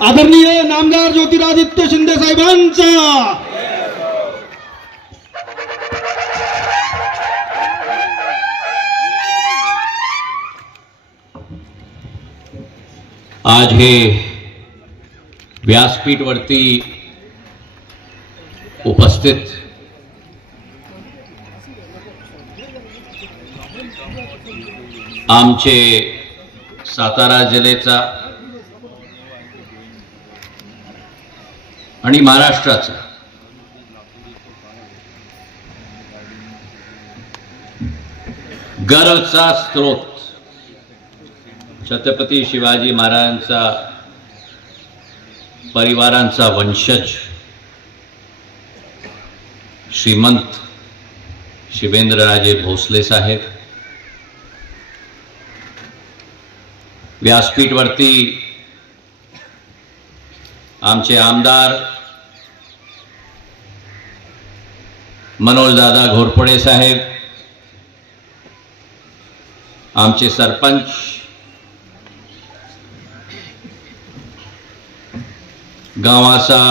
आदरणीय नामदार ज्योतिरादित्य शिंदे साहेबांचा. आज हे व्यासपीठवरती उपस्थित आमचे सातारा जिल्ह्याचा आणि महाराष्ट्राचा. गर्वचा स्रोत. छत्रपती शिवाजी महाराजांचा परिवारांचा वंशज. श्रीमंत शिवेंद्रराजे भोसले साहेब. व्यासपीठवरती आमचे आमदार मनोजदादा घोरपडे साहेब आमचे सरपंच गावाचा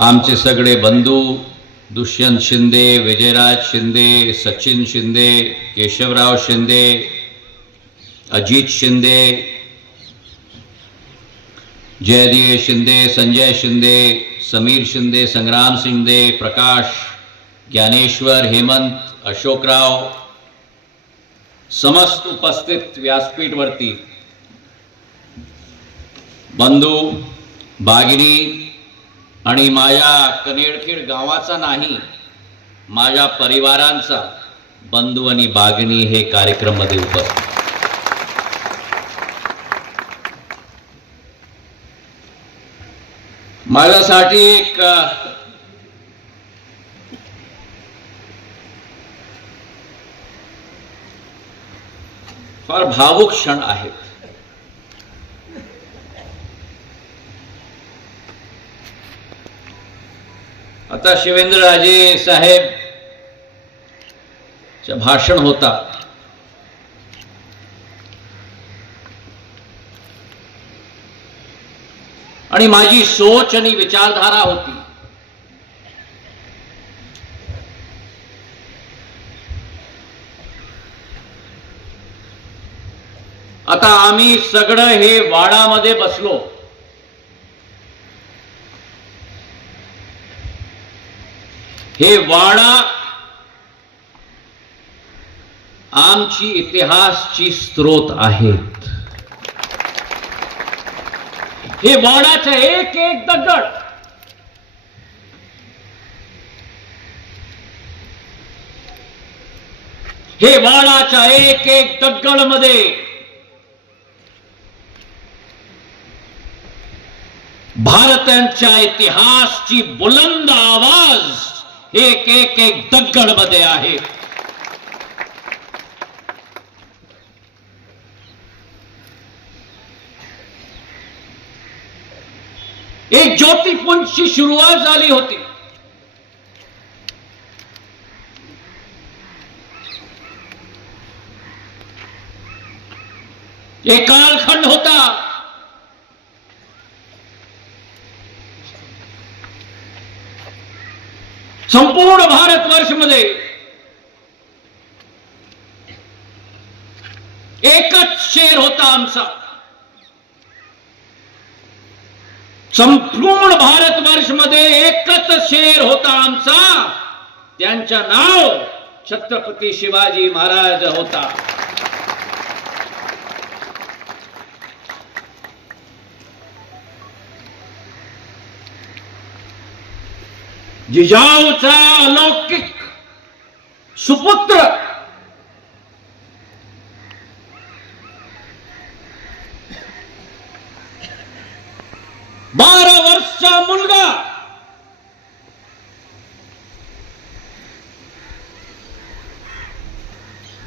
आमचे सगळे बंधू दुष्यंत शिंदे विजयराज शिंदे सचिन शिंदे केशवराव शिंदे अजित शिंदे जयदेव शिंदे संजय शिंदे समीर शिंदे संग्राम शिंदे प्रकाश ज्ञानेश्वर हेमंत अशोकराव समस्त उपस्थित व्यासपीठवरती बंधू बागिनी आणि माझ्या कनेडखेड गावाचा नाही माझ्या परिवारांचा बंधू आणि बागिनी हे कार्यक्रममध्ये उपस्थित. माझ्यासाठी एक फार भावुक क्षण आहेत. आता शिवेंद्रराजे साहेब भाषण होता. आणि माझी सोच आणि विचारधारा होती. आता आम्ही सगळं हे वाडामध्ये बसलो. हे वाडा आमची इतिहासची स्त्रोत आहेत. हे वाडाचा एक एक दगड. हे वाडाच्या एक एक दगडमध्ये भारतांच्या इतिहासची बुलंद आवाज एक एक एक दगडमध्ये आहे. एक ज्योतिपुंजची सुरुवात झाली होती. एक कालखंड होता. संपूर्ण भारतवर्षमध्ये एकच शेर होता आमचा. संपूर्ण भारतवर्षमध्ये एकच शेर होता आमचा. त्यांच्या नाव छत्रपती शिवाजी महाराज होता. जिजाऊचा अलौकिक सुपुत्र बारा वर्षचा मुलगा.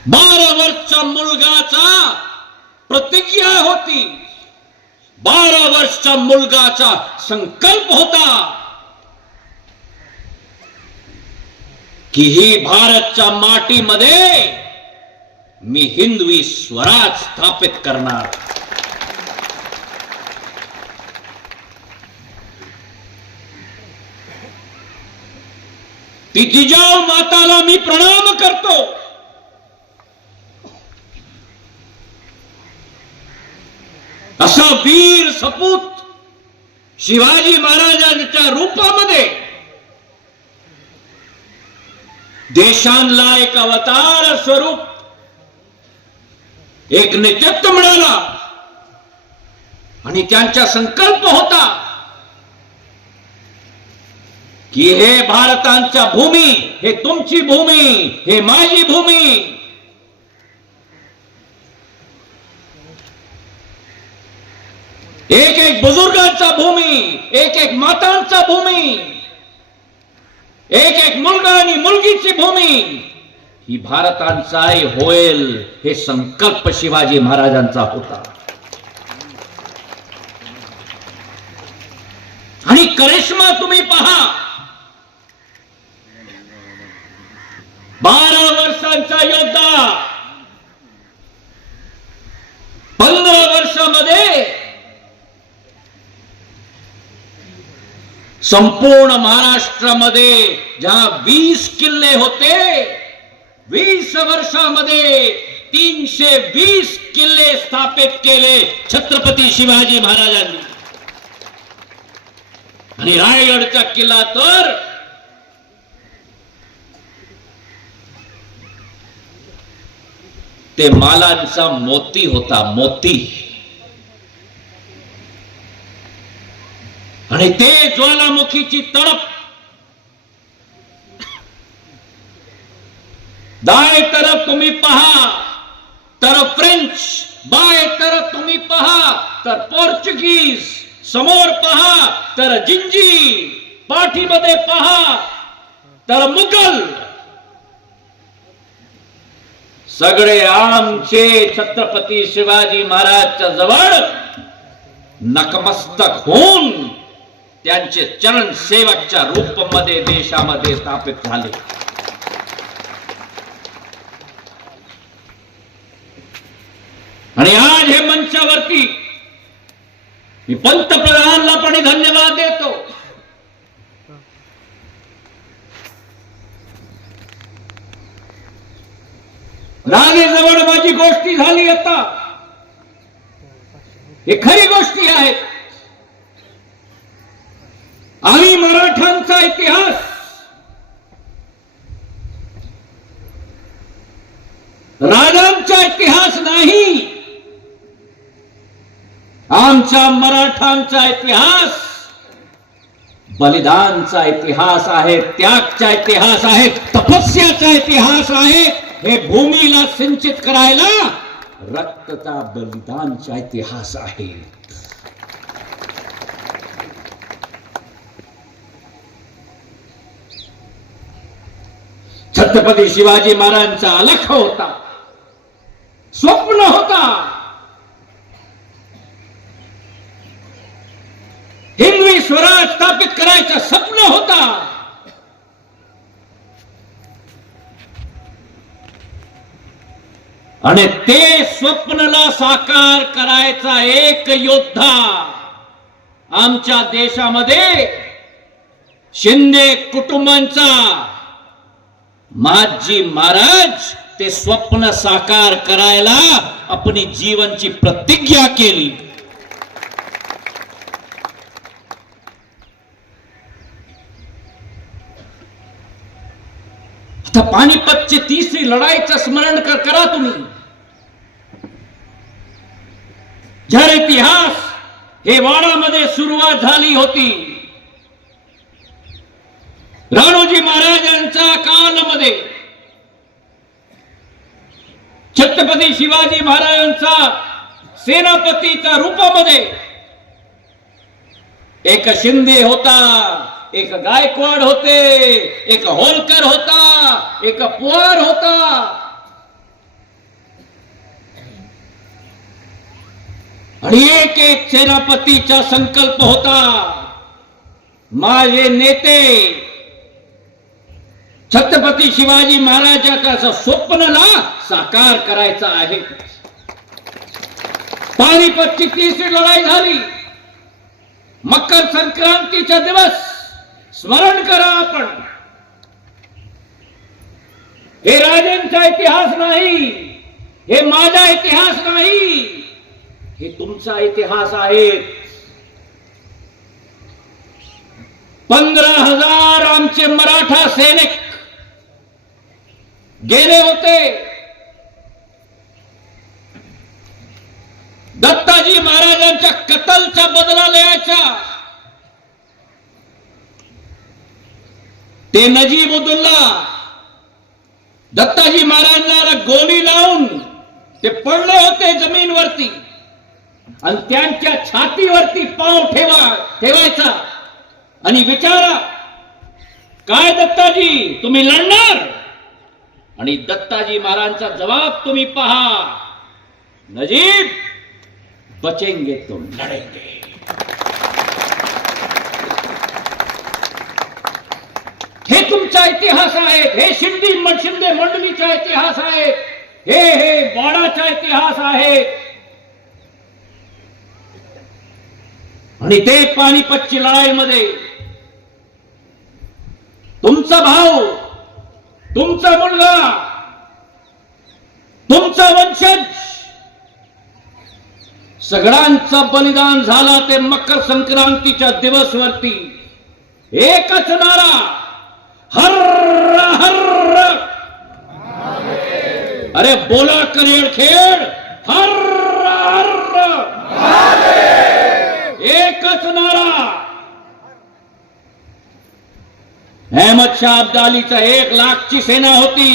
बारा वर्षच्या मुलगाचा प्रतिज्ञा होती. बारा वर्षच्या मुलगाचा संकल्प होता. की ही भारतच्या माटीमध्ये मी हिंदवी स्वराज स्थापित करणार. ती जिजाऊ माताला मी प्रणाम करतो. असा वीर सपूत शिवाजी महाराजांच्या रूपामध्ये देशांना एक अवतार स्वरूप एक नेतृत्व मिळाला आणि त्यांचा संकल्प होता. की हे भारतांच्या भूमी हे तुमची भूमी हे माझी भूमी. एक एक बुजुर्गांचा भूमी एक एक मातांचा भूमी एक एक मुलगा आणि मुलगीची भूमी ही भारतांचाही होईल हे संकल्प शिवाजी महाराजांचा होता. आणि करिश्मा तुम्ही पहा बारा वर्षांचा योद्धा. पंधरा वर्षामध्ये संपूर्ण महाराष्ट्रामध्ये ज्या वीस किल्ले होते वीस वर्षामध्ये तीनशे वीस किल्ले स्थापित केले छत्रपती शिवाजी महाराजांनी. आणि रायगडचा किल्ला तर ते मालांचा मोती होता मोती. आणि ते ज्वालामुखीची तडप. दाय तरफ तुम्ही पहा तर फ्रेंच बाय तरफ तुम्ही पहा तर पोर्चुगीज समोर पहा तर जिंजी पाठीमध्ये पहा तर मुघल. सगळे आमचे छत्रपती शिवाजी महाराजच्या जवळ नकमस्तक होऊन त्यांचे चरण सेवकच्या रूपमध्ये देशामध्ये स्थापित झाले. आणि आज हे मंचावरती मी पंतप्रधानला पण धन्यवाद देतो. राणेजवळ माझी गोष्टी झाली आता. हे खरी गोष्टी आहेत. आणि मराठ्यांचा इतिहास राजांचा इतिहास नाही. आमच्या मराठांचा इतिहास बलिदानचा इतिहास आहे त्यागचा इतिहास आहे तपस्याचा इतिहास आहे. हे भूमीला सिंचित करायला रक्तचा बलिदानचा इतिहास आहे. छत्रपती शिवाजी महाराजांचा अलख होता. स्वप्न होता. हिंदवी स्वराज स्थापित करायचा स्वप्न होता. आणि ते स्वप्नला साकार करायचा एक योद्धा आमच्या देशामध्ये शिंदे कुटुंबांचा माजी महाराज ते स्वप्न साकार करायला आपली जीवनची प्रतिज्ञा केली. तर पानिपतची तिसरी लढाईचं स्मरण कर करा तुम्ही. जर इतिहास हे वाडामध्ये सुरुवात झाली होती राणोजी महाराजांच्या काळामध्ये छत्रपती शिवाजी महाराजांचा सेनापतीच्या रूपामध्ये एक शिंदे होता. एक गायकवाड होते एक होलकर होता एक पोवार होता. आणि एक एक सेनापतीचा संकल्प होता. माझे नेते छत्रपती शिवाजी महाराजाचा स्वप्नला साकार करायचा आहे. पानिपतची तिसरी लढाई झाली. मकर संक्रांतीचा दिवस. स्मरण करा आपण. हे राजांचा इतिहास नाही हे माझा इतिहास नाही हे तुमचा इतिहास आहे. पंधरा हजार आमचे मराठा सैनिक गेले होते. दत्ताजी महाराजांच्या कतलचा बदला लिहायचा ते नजीबुद्दुल्ला दत्ताजी महाराजांना गोळी लावून ते पडले होते जमीनवरती. आणि त्यांच्या छातीवरती पाव ठेवा ठेवायचा. आणि विचारा काय दत्ताजी तुम्ही लढणार? आणि दत्ताजी महाराजांचा जवाब तुम्ही पहा नजीब बचेंगे तुम लढेंगे. हे तुमचा इतिहास आहे हे शिंदे शिंदे मंडळीचा इतिहास आहे हे हे बाळाचा इतिहास आहे. आणि ते पानिपतची लढाईमध्ये तुमचा भाऊ तुमचा मुलगा तुमचा वंशज सगळ्यांचं बलिदान झाला ते मकर संक्रांतीच्या दिवसवरती. एकच नारा हर्र हर्र अरे बोला करिअर खेळ। हर्र हर्र एकच नारा। अहमद शाह अब्दालीचा एक लाखची सेना होती.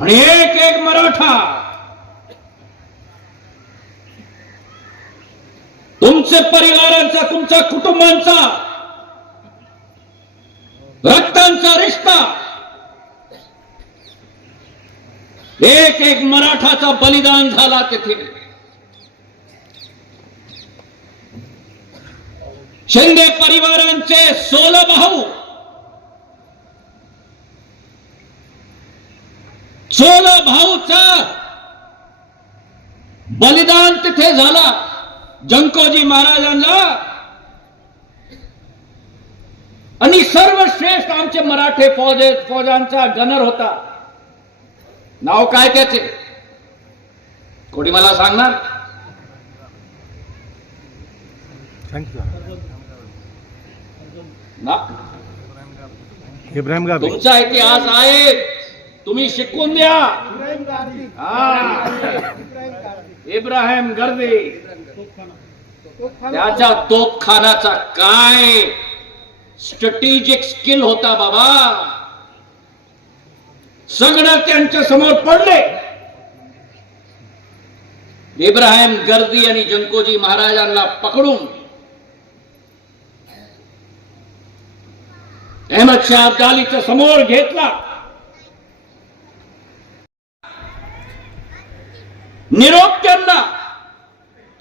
आणि एक एक मराठा। तुमच्या परिवारांचा तुमच्या कुटुंबांचा रक्तांचा रिश्ता एक एक मराठाचा बलिदान झाला तिथे. शिंदे परिवारांचे सोल भाऊ सोल भाऊचा बलिदान तिथे झाला. जंकोजी महाराजांना आणि सर्वश्रेष्ठ आमचे मराठे फौज फौजांचा गनर होता नाव काय त्याचे कोणी मला सांगणार ना इब्राहिम गाबे तुमचा इतिहास आहे तुम्ही शिकून द्या हा. इब्राहिम गर्दी त्याच्या तोपखानाचा काय स्ट्रॅटेजिक स्किल होता बाबा? सगळं त्यांच्यासमोर पडले. इब्राहिम गर्दी आणि जंकोजी महाराजांना पकडून अहमद शाह अब्दालीच्या समोर घेतला. निरोप त्यांना.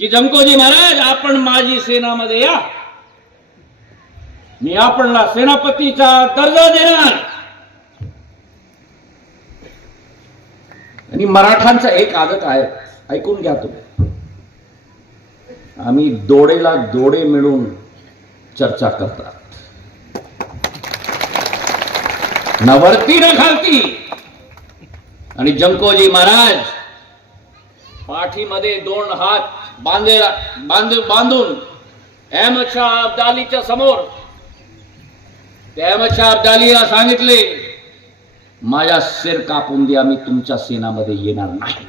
की जंकोजी महाराज आपण माझी सेनामध्ये या. मी आपणला सेनापतीचा दर्जा देणार. आणि मराठांचा एक आदत आहे ऐकून घ्या तुम्ही. आम्ही दोडेला दोडे मिळून चर्चा करतात. न वरती न खालती आणि जंकोजी महाराज पाठीमध्ये दोन हात बांधेला बांध बांधून अहमद शाह अब्दालीच्या समोर. ते अहमद शाह अब्दालीला सांगितले माझ्या शेर कापून द्या मी तुमच्या सेनामध्ये येणार नाही.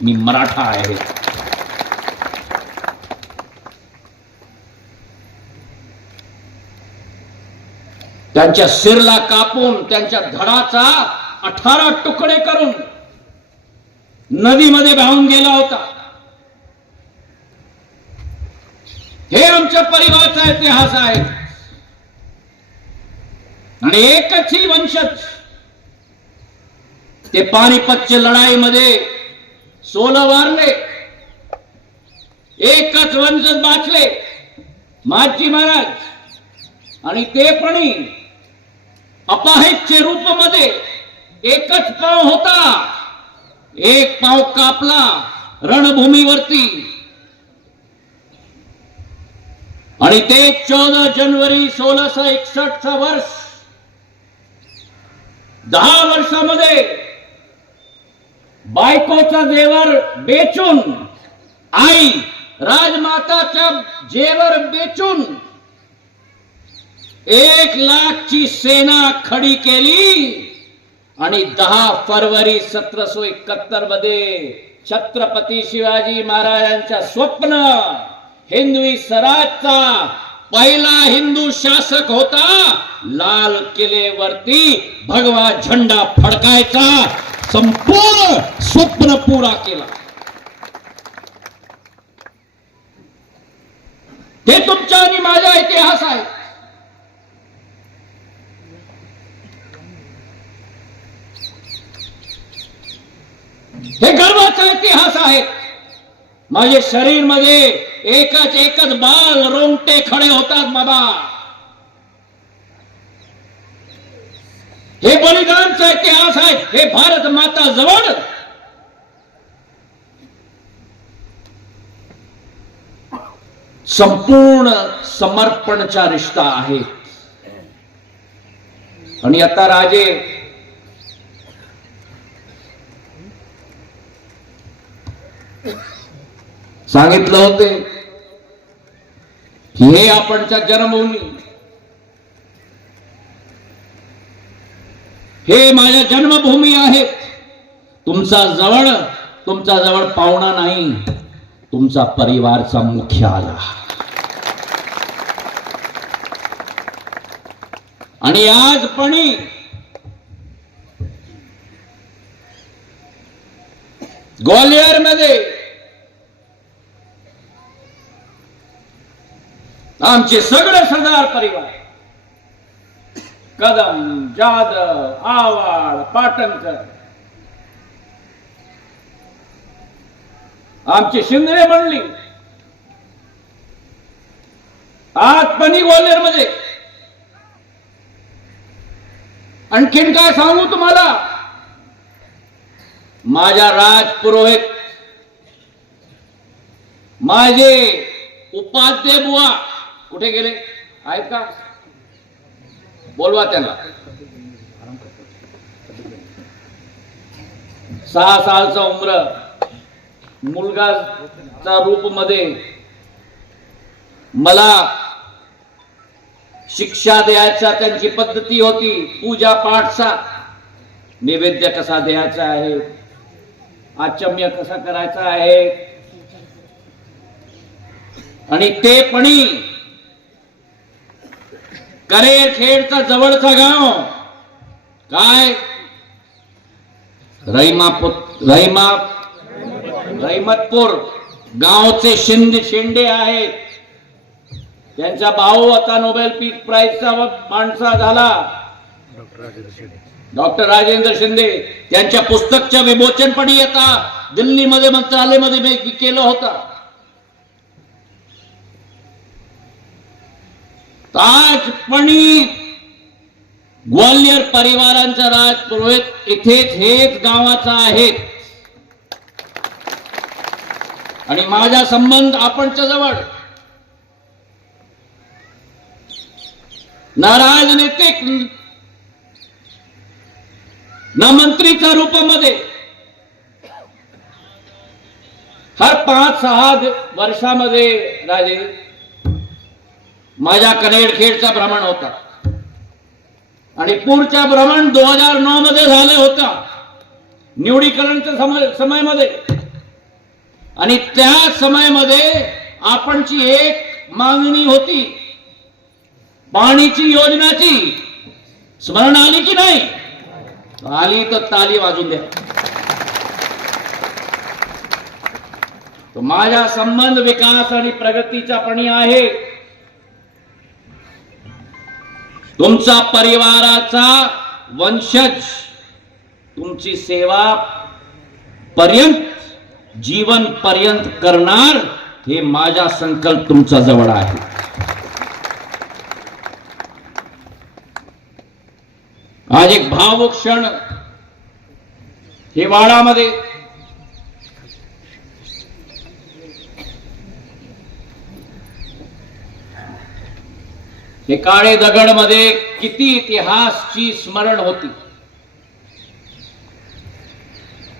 मी मराठा आहे. त्यांच्या सिरला कापून त्यांच्या धडाचा अठरा तुकडे करून नदीमध्ये वाहून गेला होता. हे आमच्या परिवाराचा इतिहास आहे. आणि एकच ही वंशज. ते पानिपतच्या लढाईमध्ये सोल वारले. एकच वंशज वाचले. माजी महाराज. आणि ते पण रूपमध्ये एकच पाव होता. एक पाव कापला रणभूमीवरती. आणि ते चौदा जानेवारी सोळाशे एकसष्ट वर्ष दहा वर्षामध्ये बायकोचा जेवर बेचून आई राजमाताच्या जेवर बेचून एक लाखची सेना खडी केली आणि दहा फरवरी सतराशे एकाहत्तरमध्ये छत्रपती शिवाजी महाराजांच्या स्वप्न हिंदवी सराजचा पहिला हिंदू शासक होता. लाल किल्लेवरती भगवा झेंडा फडकायचा. संपूर्ण स्वप्न पुरा केला. हे तुमच्या आणि माझा इतिहास आहे. हे गर्वाचा इतिहास आहे. माझे शरीरमध्ये एकच एकच बाल रोंगटे खडे होतात बाबा हे बलिदानचा इतिहास आहे हे भारत माता जवळ. संपूर्ण समर्पणचा रिश्ता आहे. आणि आता राजे सांगितलं होते हे आपणच्या जन्मभूमी. हे माझ्या जन्मभूमी आहेत तुमचा जवळ तुमचा जवळ पाहुणा नाही. तुमचा परिवारचा मुख्य आला. आणि आजपणी ग्वालियरमध्ये आमचे सगळे सरदार परिवार. कदम जाधव आवाड पाटणकर. आमची शिंदे म्हणली आज पणी ग्वाल्हेरमध्ये. आणखीन काय सांगू तुम्हाला? माझ्या राज पुरोहित माझे उपाध्ये बुवा. कुठे गेले? आहेत का? बोलवा त्यांना. सहा सालचा उम्र. मुलगाचा रूपमध्ये मला शिक्षा द्यायच्या त्यांची पद्धती होती. पूजा पाठचा. नैवेद्य कसा द्यायचा आहे? आचम्य कसा करायचा आहे? आणि ते पणी करेर खेडचा जवळचा गाव. काय? रहिमापूर रहिमा रहिमतपूर गावचे शिंदे शेंडे आहेत. त्यांचा भाऊ आता नोबेल पीक प्राईजचा माणसा झाला. डॉक्टर राजेंद्र शिंदे त्यांच्या पुस्तकच्या विमोचनपणी आता दिल्लीमध्ये मंत्रालयामध्ये मी केलं होतं. ताजपणी ग्वाल्हेर परिवारांचा राज पुरोहित इथेच हेच गावाचा आहे. आणि माझा संबंध आपणच्या जवळ. ना राजनैतिक ना मंत्रीच्या रूपामध्ये. हर पाच सहा वर्षामध्ये राजे माझ्या कनेडखेडचा भ्रमण होता. आणि पूरच्या भ्रमण दोन हजार नऊ मध्ये झालं होता. निवडीकरणच्या समय समयामध्ये. आणि त्या समयामध्ये आपणची एक मागणी होती. पाणीची योजनाची. स्मरण आली की नाही? आली तर ताली वाजून द्या. माझा संबंध विकास आणि प्रगतीचा पणी आहे. तुमचा परिवाराचा वंशज तुमची सेवा पर्यंत जीवन पर्यंत करणार हे माझा संकल्प तुमच्या जवळ आहे. आज एक भावुक क्षण हिवाळामध्ये हे काळे दगडमध्ये किती इतिहासची स्मरण होती?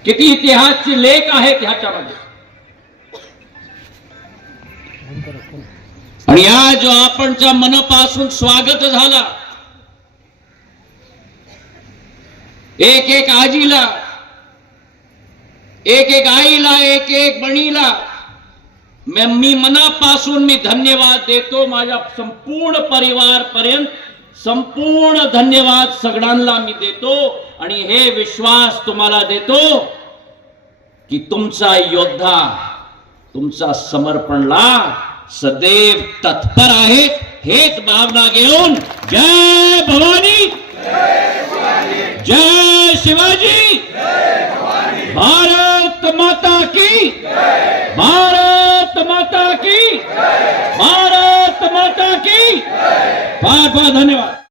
किती इतिहासची लेख आहेत ह्याच्यामध्ये? आणि या जो आपणच्या मनापासून स्वागत झाला एक एक आजीला एक एक आईला एक एक बणीला मी मनापासून मी धन्यवाद देतो माझ्या संपूर्ण परिवार पर्यंत संपूर्ण धन्यवाद सगळ्यांना मी देतो आणि हे विश्वास तुम्हाला देतो की तुमचा योद्धा तुमचा समर्पणला सदैव तत्पर आहे. हेच भावना घेऊन जय भवानी. जय शिवाजी. भारत माता की भारत माता की भारत माता की फार फार धन्यवाद।